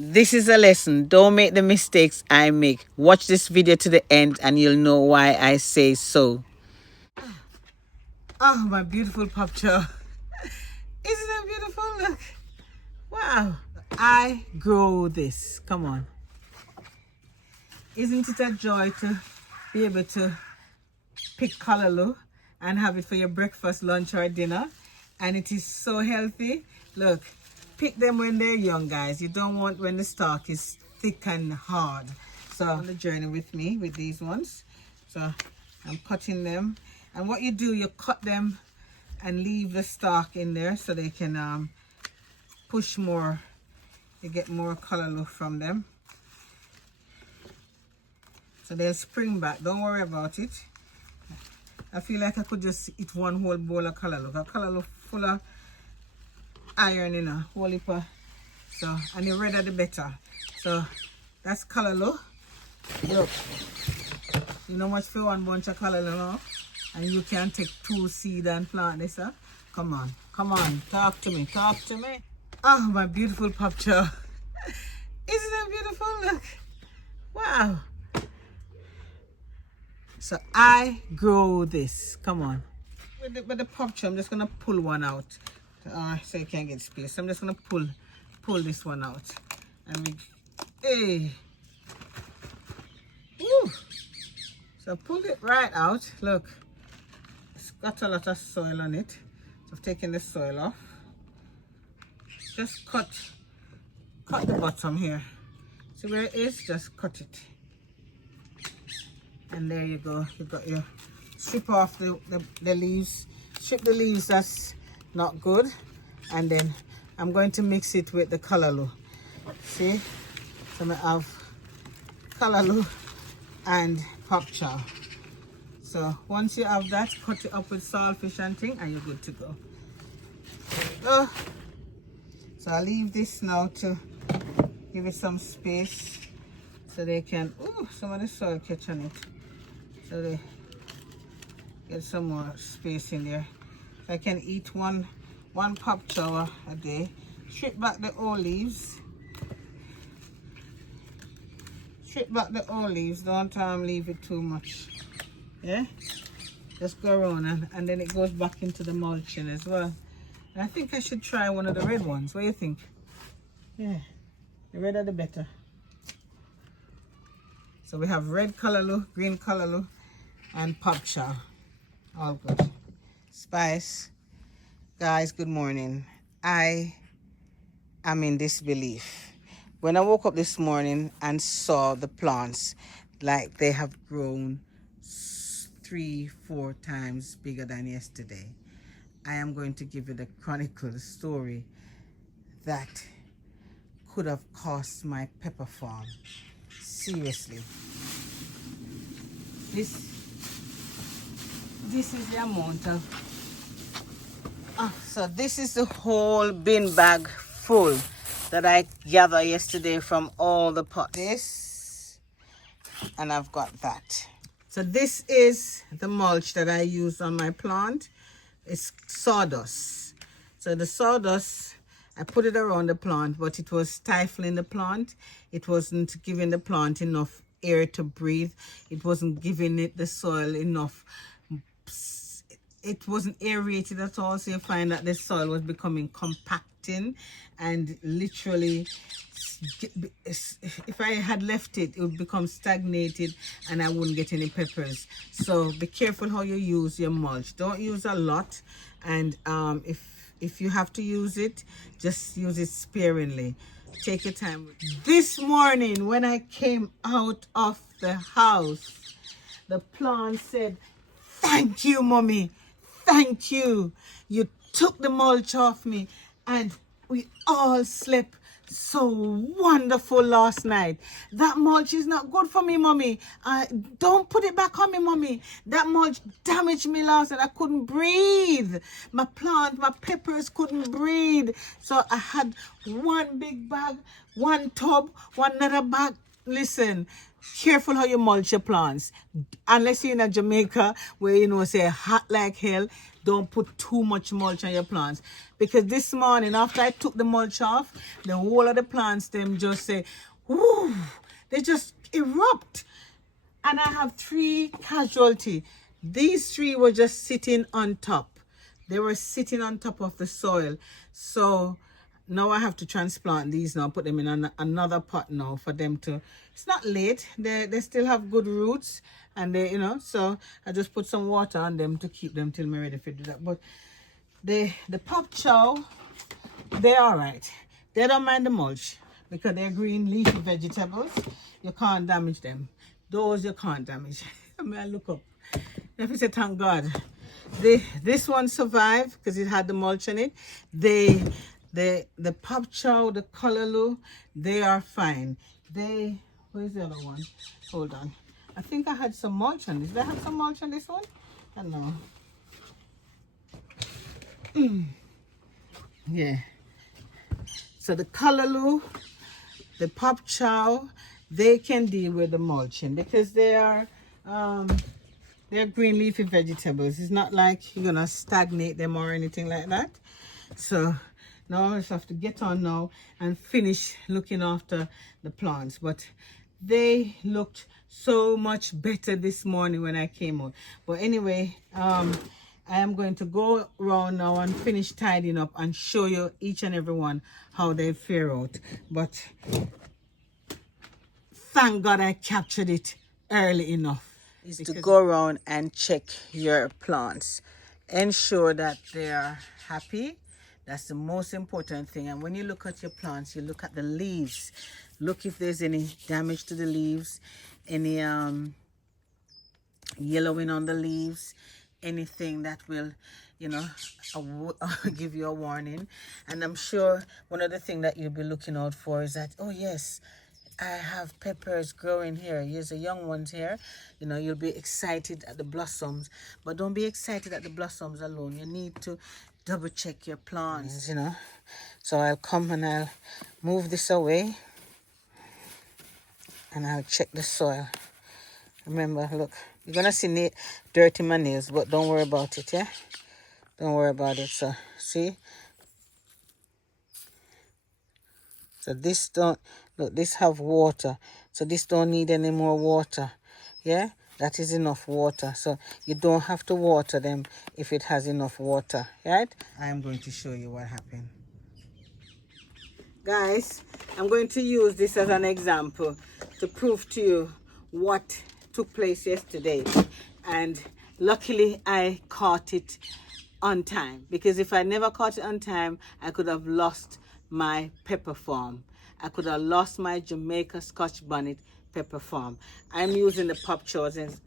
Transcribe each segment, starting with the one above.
This is a lesson. Don't make the mistakes I make. Watch this video to the end and you'll know why I say so. Oh, my beautiful popcha. Isn't that beautiful? Look. Wow. I grow this. Come on. Isn't it a joy to be able to pick callaloo and have it for your breakfast, lunch, or dinner? And it is so healthy. Look, pick them when they're young, guys. You don't want when the stalk is thick and hard. So on the journey with me with these ones. So I'm cutting them. And what you do, you cut them and leave the stalk in there so they can push more. You get more callaloo from them. So they'll spring back. Don't worry about it. I feel like I could just eat one whole bowl of callaloo. Callaloo full of iron in a whole heap of, so, and the redder the better. So that's callaloo. Look, you know much for one bunch of callaloo now? And you can take 2 seeds and plant this, huh? Come on, come on, talk to me, talk to me. Oh, my beautiful popcha. Isn't that beautiful? Look. Wow. So I grow this. Come on. With the popcha, I'm just going to pull one out. So you can't get space. So I'm just going to pull this one out. And hey. Woo. So pull it right out. Look. It's got a lot of soil on it. So I've taken the soil off. Just cut the bottom here. See where it is? Just cut it. And there you go. You got your strip off the leaves. Strip the leaves that's not good. And then I'm going to mix it with the callaloo. See? So I have callaloo and popcha. So once you have that, cut it up with saltfish and thing, and you're good to go. So I'll leave this now to give it some space so they can, some of the soil catch on it. So they get some more space in there. So I can eat one popcha a day. Strip back the old leaves. Strip back the old leaves. Don't leave it too much. Yeah? Just go around and then it goes back into the mulching as well. And I think I should try one of the red ones. What do you think? Yeah. The redder the better. So we have red callaloo, green callaloo, and popcha. All good. Spice. Guys, good morning. I am in disbelief. When I woke up this morning and saw the plants, like they have grown 3-4 times bigger than yesterday, I am going to give you the chronicle, the story that could have cost my pepper farm. Seriously. This is the amount of so this is the whole bin bag full that I gathered yesterday from all the pots. This, and I've got that. So this is the mulch that I use on my plant. It's sawdust. So the sawdust, I put it around the plant, but it was stifling the plant. It wasn't giving the plant enough air to breathe. It wasn't giving it the soil enough. It wasn't aerated at all. So you find that the soil was becoming compacting, and literally, if I had left it, it would become stagnated and I wouldn't get any peppers. So be careful how you use your mulch. Don't use a lot, and if you have to use it, just use it sparingly. Take your time. This morning when I came out of the house, the plant said, "Thank you, mommy. Thank you. You took the mulch off me." And we all slept so wonderful last night. That mulch is not good for me, mommy. Don't put it back on me, mommy. That mulch damaged me last night. I couldn't breathe. My plant, my peppers couldn't breathe. So I had one big bag, one tub, one another bag. listen, careful how you mulch your plants. Unless you're in Jamaica where say hot like hell, don't put too much mulch on your plants. Because this morning after I took the mulch off, the whole of the plants them just say, whoo, they just erupt. And I have 3 casualty. These 3 were just sitting on top. They were sitting on top of the soil. So now I have to transplant these now, put them in another pot now for them to, it's not late. They still have good roots and they, so I just put some water on them to keep them till I'm ready to do that. But the pop chow, they're all right. They don't mind the mulch because they're green leafy vegetables. You can't damage them. Those you can't damage. I mean, I look up. If you say thank God. This one survived because it had the mulch in it. The pop chow, the callaloo, they are fine. Where's the other one? Hold on. I think I had some mulch on this. Did I have some mulch on this one? I don't know. Yeah. So the callaloo, the pop chow, they can deal with the mulching because they're green leafy vegetables. It's not like you're gonna stagnate them or anything like that. So now I just have to get on now and finish looking after the plants. But they looked so much better this morning when I came out. But anyway, I am going to go around now and finish tidying up and show you each and every one how they fare out. But thank God I captured it early enough. Is to go around and check your plants. Ensure that they are happy. That's the most important thing. And when you look at your plants, you look at the leaves. Look if there's any damage to the leaves, any yellowing on the leaves, anything that will, give you a warning. And I'm sure one of the things that you'll be looking out for is that, oh yes, I have peppers growing here. Here's the young ones here. You'll be excited at the blossoms. But don't be excited at the blossoms alone. You need to double check your plants, So I'll come and I'll move this away. And I'll check the soil. Remember, look, you're going to see dirt in my nails, but don't worry about it, yeah? Don't worry about it. So, see? So this don't, look, this have water. So this don't need any more water. Yeah, that is enough water. So you don't have to water them if it has enough water, right? I am going to show you what happened. Guys, I'm going to use this as an example to prove to you what took place yesterday. And luckily I caught it on time, because if I never caught it on time, I could have lost my pepper farm. I could have lost my Jamaica Scotch bonnet pepper farm. I'm using the pop chows as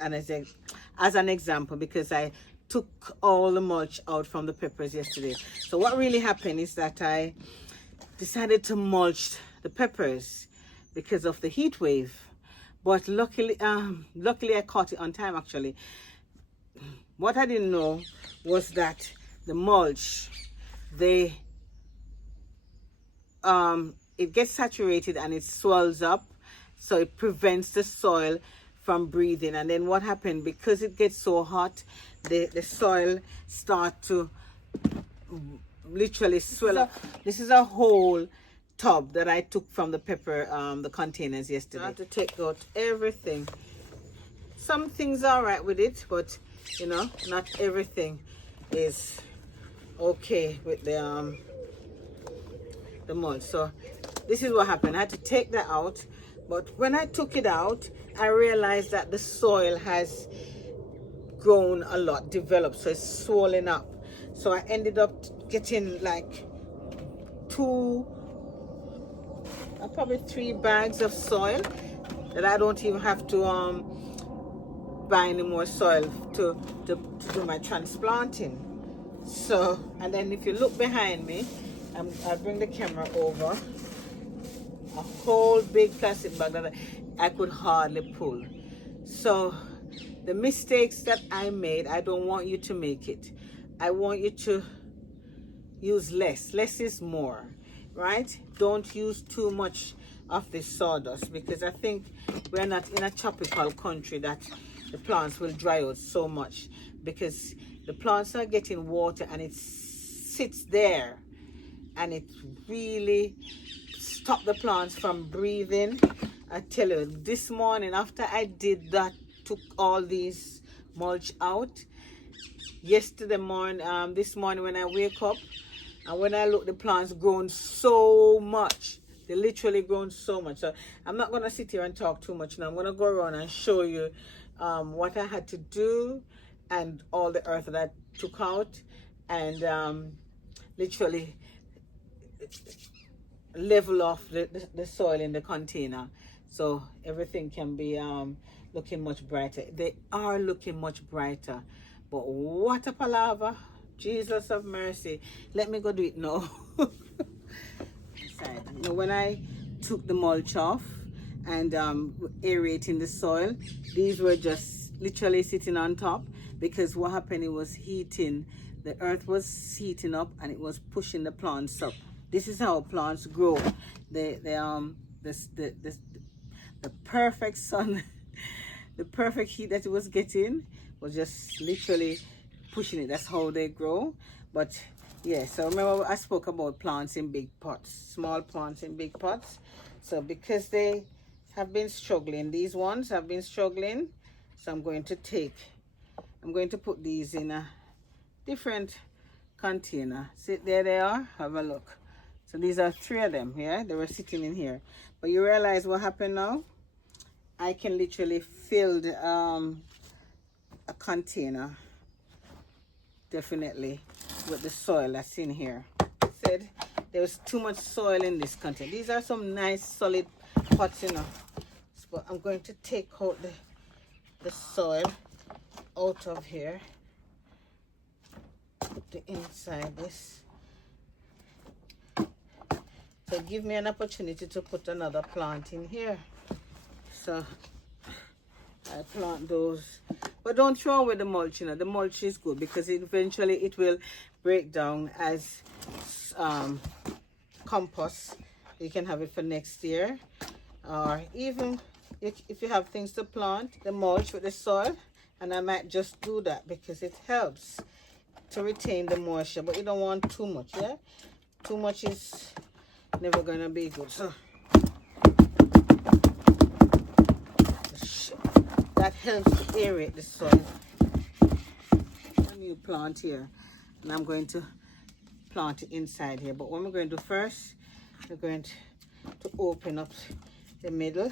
an example because I took all the mulch out from the peppers yesterday. So what really happened is that I decided to mulch the peppers because of the heat wave. But luckily I caught it on time actually. What I didn't know was that the mulch, it gets saturated and it swells up, so it prevents the soil from breathing. And then what happened, because it gets so hot, the soil start to literally swell up. This is a whole tub that I took from the pepper, the containers yesterday. I had to take out everything. Some things are right with it, but not everything is okay with the mulch. So this is what happened. I had to take that out, but when I took it out, I realized that the soil has grown a lot, developed, so it's swollen up. So I ended up getting like probably 3 bags of soil that I don't even have to buy any more soil to do my transplanting. So, and then if you look behind me, I'll bring the camera over. A whole big plastic bag that I could hardly pull. So the mistakes that I made, I don't want you to make it. I want you to use less. Less is more. right? Don't use too much of this sawdust, because I think we're not in a tropical country that the plants will dry out so much, because the plants are getting water and it sits there and it really stop the plants from breathing. I tell you, this morning after I did that, took all these mulch out, yesterday morning, this morning when I wake up, and when I look, the plants grown so much. They literally grown so much. So I'm not gonna sit here and talk too much now. I'm gonna go around and show you what I had to do and all the earth that I took out, and literally level off the soil in the container, so everything can be looking much brighter. They are looking much brighter, but what a palaver. Jesus of mercy. Let me go do it now. Now, when I took the mulch off and aerating the soil, these were just literally sitting on top, because what happened, it was heating, the earth was heating up and it was pushing the plants up. This is how plants grow. The perfect sun, the perfect heat that it was getting was just literally pushing it. That's how they grow. But yeah, so remember I spoke about plants in big pots, small plants in big pots. So because they have been struggling, these ones have been struggling, so I'm going to put these in a different container. See, there they are. Have a look. So these are 3 of them. Yeah, they were sitting in here, but you realize what happened now? I can literally fill the, a container definitely with the soil that's in here. I said there was too much soil in this container. These are some nice solid pots, you know, but I'm going to take out the soil out of here, put the inside this, so give me an opportunity to put another plant in here. So I plant those, but don't throw away the mulch. You know, the mulch is good because eventually it will break down as compost. You can have it for next year, or even if you have things to plant, the mulch with the soil. And I might just do that because it helps to retain the moisture, but you don't want too much. Yeah, too much is never gonna be good. So that helps to aerate the soil. A new plant here, and I'm going to plant it inside here. But what we're going to do first, we're going to open up the middle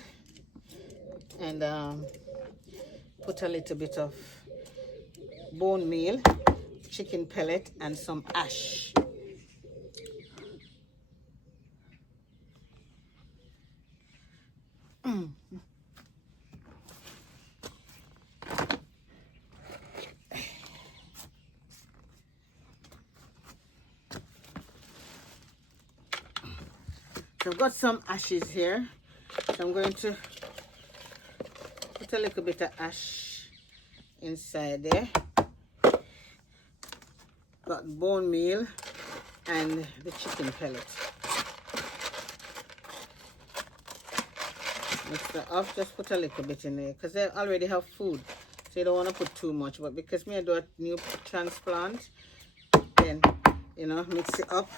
and put a little bit of bone meal, chicken pellet, and some ash. So I've got some ashes here, so I'm going to put a little bit of ash inside there. Got bone meal and the chicken pellet. Mix that up, just put a little bit in there because they already have food, so you don't want to put too much. But because me I do a new transplant, then you know, mix it up.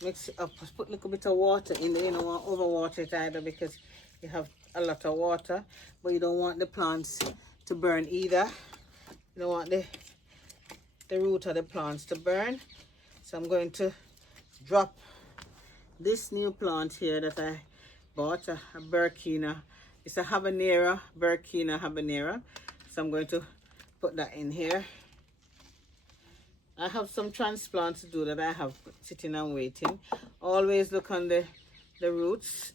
Just put a little bit of water in there. You don't want to overwater it either, because you have a lot of water, but you don't want the plants to burn either. You don't want the root of the plants to burn. So I'm going to drop this new plant here that I bought, a Burkina. It's a habanera, Burkina habanera. So I'm going to put that in here. I have some transplants to do that I have sitting and waiting. Always look on the roots.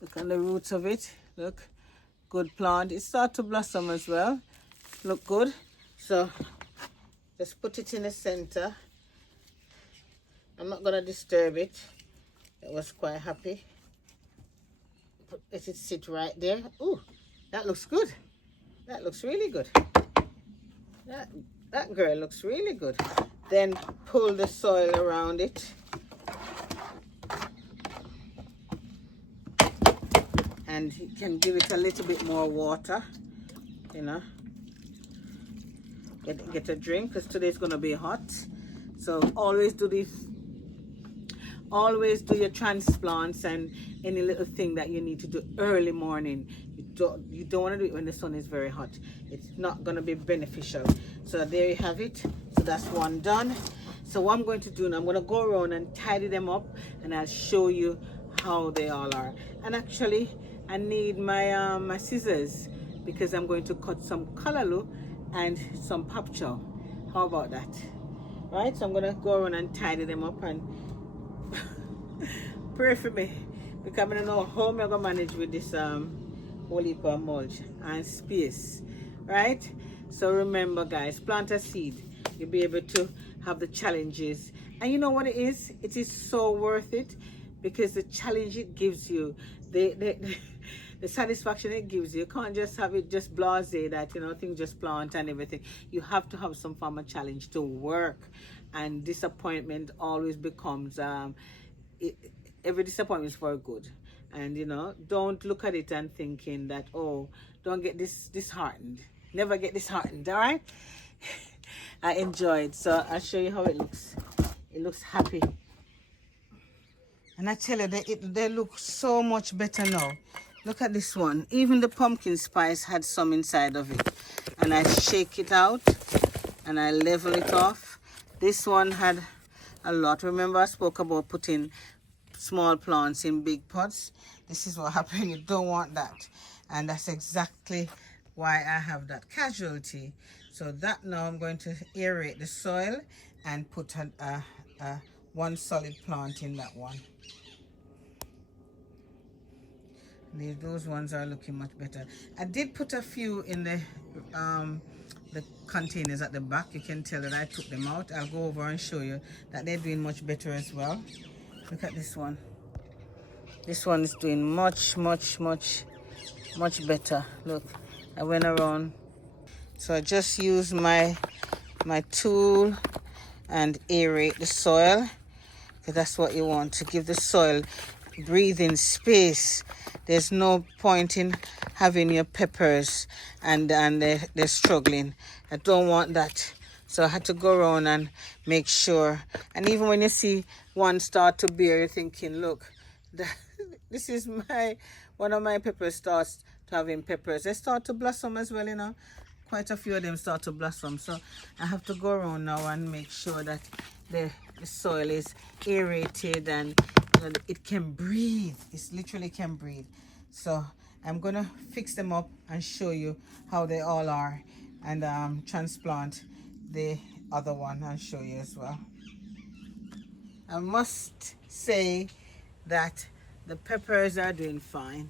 Look on the roots of it. Look, good plant. It starts to blossom as well. Look good. So just put it in the center. I'm not gonna disturb it. It was quite happy. Let it sit right there. Ooh, that looks good. That looks really good. That girl looks really good. Then pull the soil around it. and you can give it a little bit more water, you know. Get a drink, because today's gonna be hot. So always do your transplants and any little thing that you need to do early morning. You don't want to do it when the sun is very hot. It's not going to be beneficial. So there you have it. So that's one done. So what I'm going to do now, I'm going to go around and tidy them up, and I'll show you how they all are. And actually I need my my scissors, because I'm going to cut some callaloo and some pop chow. How about that? Right, so I'm going to go around and tidy them up, and pray for me, because I don't know how I'm going to manage with this whole heap of mulch and space. Right, so remember guys, plant a seed, you'll be able to have the challenges, and you know what it is so worth it, because the challenge it gives you, the satisfaction it gives you. You can't just have it just blasé that, you know, things just plant and everything. You have to have some form of challenge to work, and disappointment always becomes every disappointment is for good. And you know, don't look at it and thinking that, oh, don't get disheartened. Never get disheartened. All right. I enjoyed, so I'll show you how it looks. It looks happy, and I tell you, they look so much better now. Look at this one. Even the pumpkin spice had some inside of it, and I shake it out and I level it off. This one had a lot. Remember I spoke about putting small plants in big pots? This is what happens. You don't want that, and that's exactly why I have that casualty. So that now I'm going to aerate the soil and put one solid plant in that one. Those ones are looking much better. I did put a few in the containers at the back. You can tell that I took them out. I'll go over and show you that they're doing much better as well. Look at this one. This one is doing much better. Look, I went around. So I just use my tool and aerate the soil, because that's what you want, to give the soil breathing space. There's no point in having your peppers and they're struggling. I don't want that. So I had to go around and make sure. And even when you see one start to bear, you're thinking, look, this is one of my peppers starts to having peppers. They start to blossom as well, you know. Quite a few of them start to blossom. So I have to go around now and make sure that the soil is aerated and it can breathe. It literally can breathe. So I'm gonna fix them up and show you how they all are, and transplant the other one and show you as well. I must say that the peppers are doing fine.